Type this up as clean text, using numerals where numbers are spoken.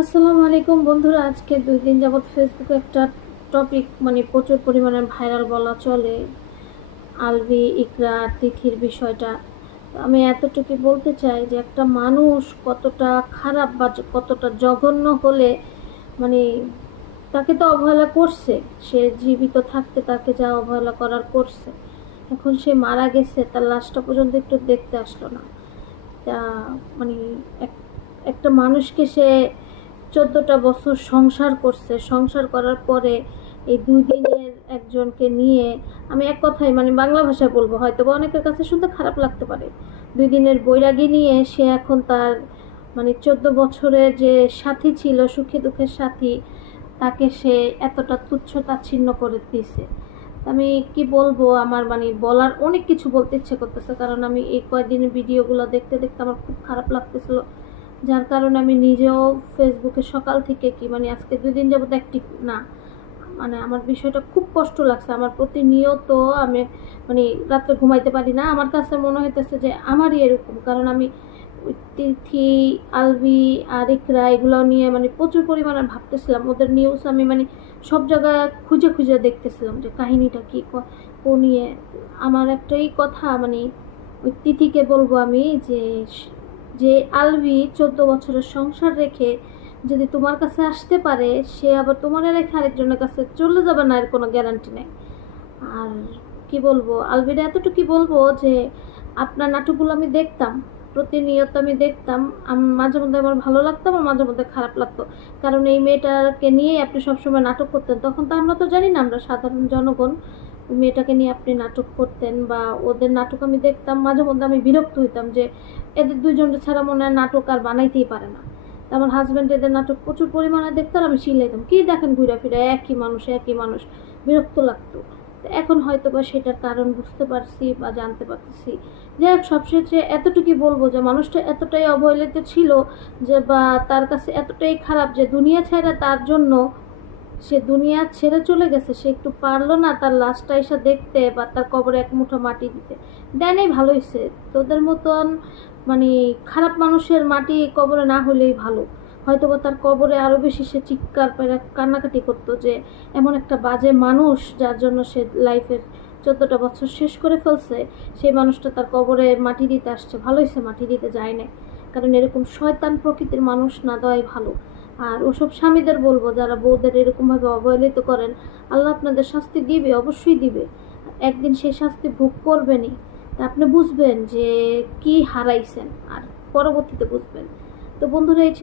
আসসালামু আলাইকুম বন্ধুরা। আজকে 2 দিন যাবৎ ফেসবুকে একটা টপিক প্রচুর পরিমাণে ভাইরাল বলা চলে, আলভি, ইকরা, তিথির বিষয়টা। আমি এতটুকু বলতে চাই যে একটা মানুষ কতটা খারাপ বা কতটা জঘন্য হলে মানে তাকে তো অবহেলা করছে, সে জীবিত থাকতে তাকে যা অবহেলা করার করছে, এখন সে মারা গেছে, তার লাশটা পর্যন্ত একটু দেখতে আসলো না। তা মানে একটা মানুষকে সে 14টা বছর সংসার করছে, সংসার করার পরে এই 2 দিনের একজনকে নিয়ে, আমি এক কথায় বাংলা ভাষায় বলবো, হয়তো বা অনেকের কাছে শুনতে খারাপ লাগতে পারে, 2 দিনের বৈরাগী নিয়ে সে এখন তার 14 বছরের যে সাথী ছিল, সুখে দুঃখের সাথী, তাকে সে এতটা তুচ্ছ তাচ্ছিন্ন করে দিয়েছে। আমি কি বলবো, আমার বলার অনেক কিছু বলতে ইচ্ছে করতেছে, কারণ আমি এই কয়েকদিনের ভিডিওগুলো দেখতে দেখতে আমার খুব খারাপ লাগতেছিল, যার কারণে আমি নিজেও ফেসবুকে সকাল থেকে আজকে 2 দিন যাবত অ্যাক্টিভ না। আমার বিষয়টা খুব কষ্ট লাগছে, আমার প্রতিনিয়ত আমি রাত্রে ঘুমাইতে পারি না। আমার কাছে মনে হইতেছে যে আমারই এরকম, কারণ আমি ওই তিথি, আলভি আর ইকরা এগুলো নিয়ে প্রচুর পরিমাণে ভাবতেছিলাম, ওদের নিউজ আমি সব জায়গায় খুঁজে খুঁজে দেখতেছিলাম যে কাহিনীটা কী নিয়ে। আমার একটাই কথা, ওই তিথিকে বলবো আমি যে যে আলভি 14 বছরের সংসার রেখে যদি তোমার কাছে আসতে পারে, সে আবার তোমার রেখে আরেকজনের কাছে চলে যাবে না, এর কোনো গ্যারান্টি নেই। আর কি বলবো, আলভিরা এতটুকু বলবো যে আপনার নাটকগুলো আমি দেখতাম, প্রতিনিয়ত আমি দেখতাম। মাঝে মধ্যে আমার ভালো লাগতো, আমার মাঝে মধ্যে খারাপ লাগতো, কারণ এই মেয়েটাকে নিয়ে আপনি সবসময় নাটক করতেন। তখন তো আমরা তো জানি না, আমরা সাধারণ জনগণ, মেয়েটাকে নিয়ে আপনি নাটক করতেন বা ওদের নাটক আমি দেখতাম। মাঝে মধ্যে আমি বিরক্ত হইতাম যে এদের দুইজনকে ছাড়া মনে হয় নাটক আর বানাইতেই পারে না। আমার হাজব্যান্ড এদের নাটক প্রচুর পরিমাণে দেখতো, আর আমি শিলাইতাম, কি দেখেন ঘুরে ফিরে একই মানুষ একই মানুষ, বিরক্ত লাগতো। এখন হয়তো বা সেটার কারণ বুঝতে পারছি বা জানতে পারতেছি। যাই হোক, সবশেষে এতটুকুই বলবো যে মানুষটা এতটাই অবহেলিত ছিল যে, বা তার কাছে এতটাই খারাপ যে দুনিয়া ছেড়ে তার জন্য, সে দুনিয়া ছেড়ে চলে গেছে, সে একটু পারলো না তার লাশটা এসে দেখতে বা তার কবরে এক মুঠো মাটি দিতে। দেয় নাই, ভালো হয়েছে। তোদের মতন মানে খারাপ মানুষের মাটি কবরে না হলেই ভালো। হয়তো বা তার কবরে আরও বেশি সে চিৎকার পেরে কান্নাকাটি করতো যে এমন একটা বাজে মানুষ যার জন্য সে লাইফের 14টা বছর শেষ করে ফেলছে, সেই মানুষটা তার কবরে মাটি দিতে আসছে, ভালো হয়েছে মাটি দিতে যায় না, কারণ এরকম শয়তান প্রকৃতির মানুষ না দেওয়াই ভালো। আর ওসব স্বামীদের বলবো যারা বউদের এরকমভাবে অবহেলিত করেন, আল্লাহ আপনাদের শাস্তি দিবে, অবশ্যই দিবে, একদিন সেই শাস্তি ভোগ করবেনই। তা আপনি বুঝবেন যে কি হারাইছেন, আর পরবর্তীতে বুঝবেন। তো বন্ধুরা, এই